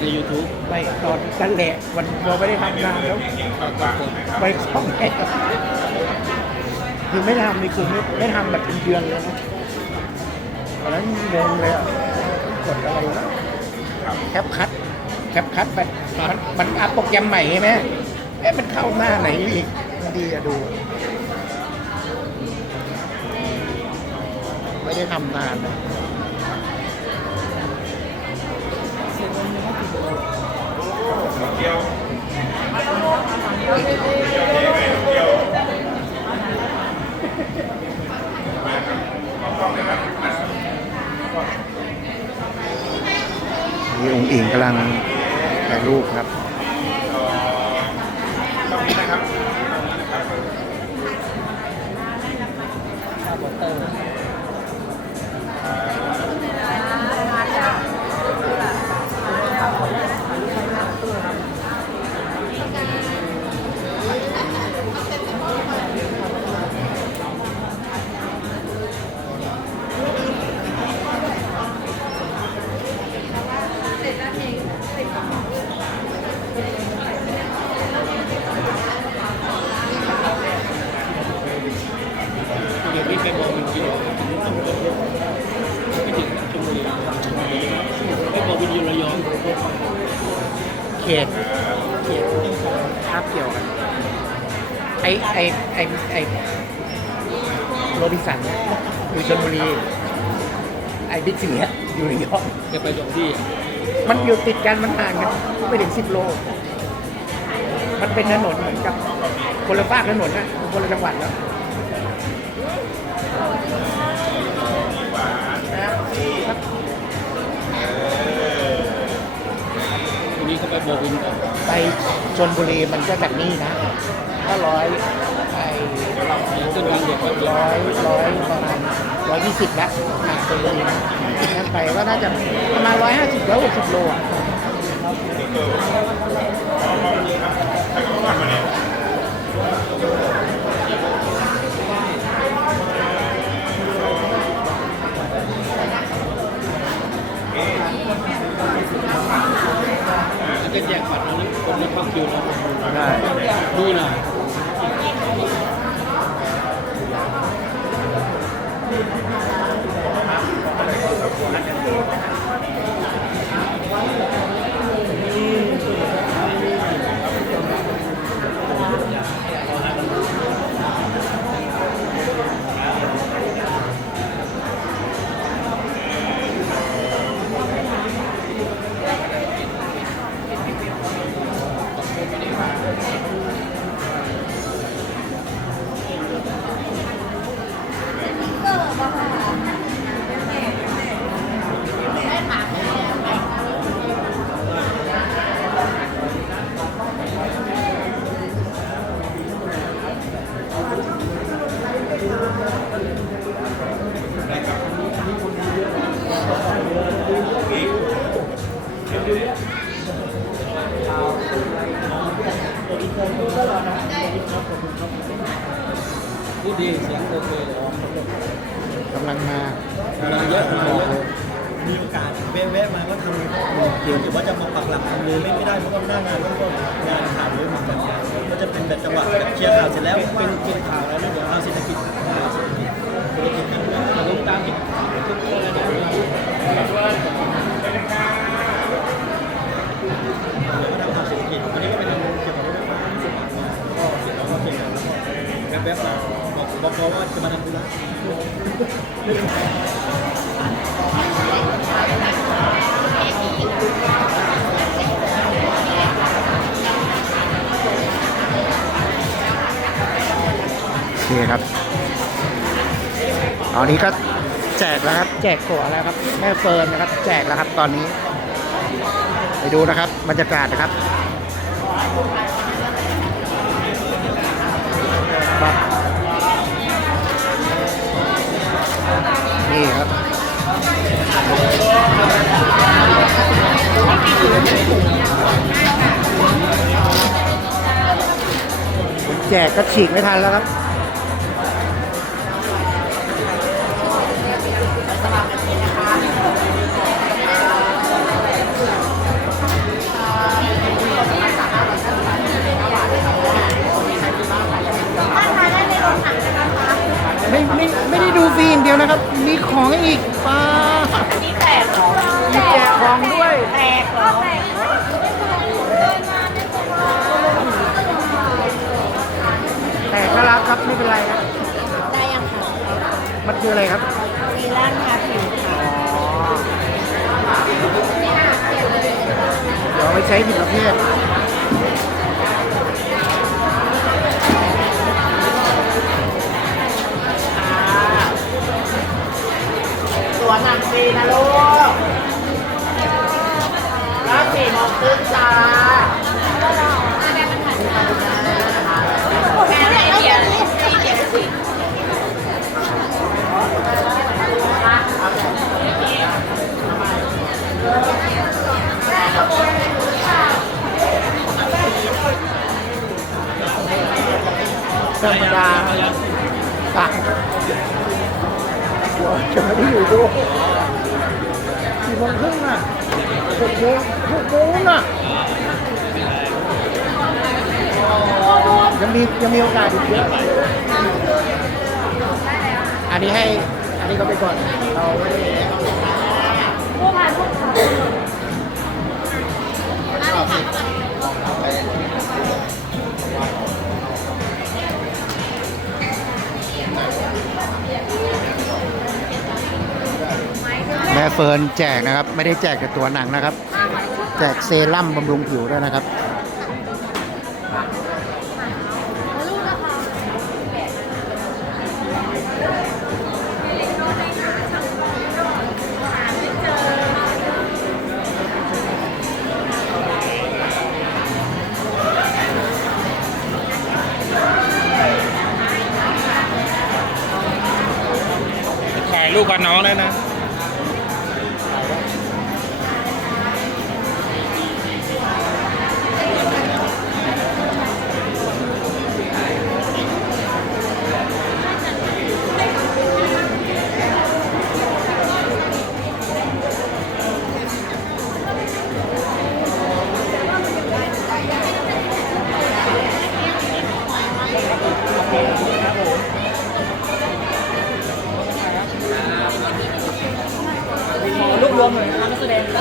ใน YouTube ไปตอนนั่นแหละวันพอไม่ได้ทำงานแล้วไปคล้องแม่คือไม่ทำนี่คือไม่ไม่ทำแบบเป็นเดือนเลยนะตอนนั้นงงเลยอะกดอะไรวะแคปคัทแคปคัทมันมันมันอัพโปรแกรมใหม่ใช่ไหมเอ๊ะมันเข้าหน้าไหนอีกมันดีอะดูไม่ได้ทำนานนะ ที่องค์อิงกำลังถ่ายรูปครับ เขตเขตภาพเกี่ยวกันไอไอไอไอโรบินสันอยู่ชลบุรี ไอบิ๊กซีอะอยู่ระยองจะไปสองที่ มันอยู่ติดกันมันห่างกันไม่ถึงสิบโล มันเป็นถนนเหมือนกับคนละภาคถนนนะคนละจังหวัดแล้ว วันนี้เขาไปบอวินก่อนไปชนบุรีมันก็จากนี่นะถ้าร้อยไปขึ้นทางด่วนก็ร้อยร้อยประมาณร้อยยี่สิบละหางชนบุรีนะนั่นไปก็น่าจะประมาณร้อยห้าสิบร้อยหกสิบโลอะ จะแจกบัตรแล้วนะคนมาเข้าคิวแล้วได้ ดูหน่อย ดีเสียงโอเคเลยกำลังมากำลังเยอะมาเยอะมีโอกาสแวะๆมาก็ทำเดี๋ยวเดี๋ยวว่าจะมาปักหลักทำเลยไม่ได้เพราะว่าหน้างานก็งานข่าวเยอะเหมือนกันก็จะเป็นแบบจังหวะแบบเคลียร์ข่าวเสร็จแล้วเป็นเป็นข่าวแล้วเดี๋ยวข่าวเศรษฐกิจ อนนี้ก็แจกแล้วครับ แจกตัวแล้วครับ แม่เฟิร์นนะครับ แจกแล้วครับตอนนี้ ไปดูนะครับบรรยากาศนะครับครับนี่ครับแจกก็ฉีกไม่ทันแล้วครับ คืออะไรครับมีร่างทาผิวค่ะเดี๋ยวเอาไปใช้ผิดประเภทตัวหนังฟรีนะลูกแล้วสี่โมงครึ่งจ้า ธรรมดาต่างจะไม่ได้อยู่ด้วยสี่โมงครึ่งอะหกโมงหกโมงอะยังมียังมีโอกาสอีกเยอะอันนี้ให้ อันนี้ก็ไปก่อน เราไม่ได้ ฟิร์นแจกนะครับ ไม่ได้แจกแต่ตัวหนังนะครับ แจกเซรั่มบำรุงผิวด้วยนะครับถ่ายรูปกับน้องได้วน่อ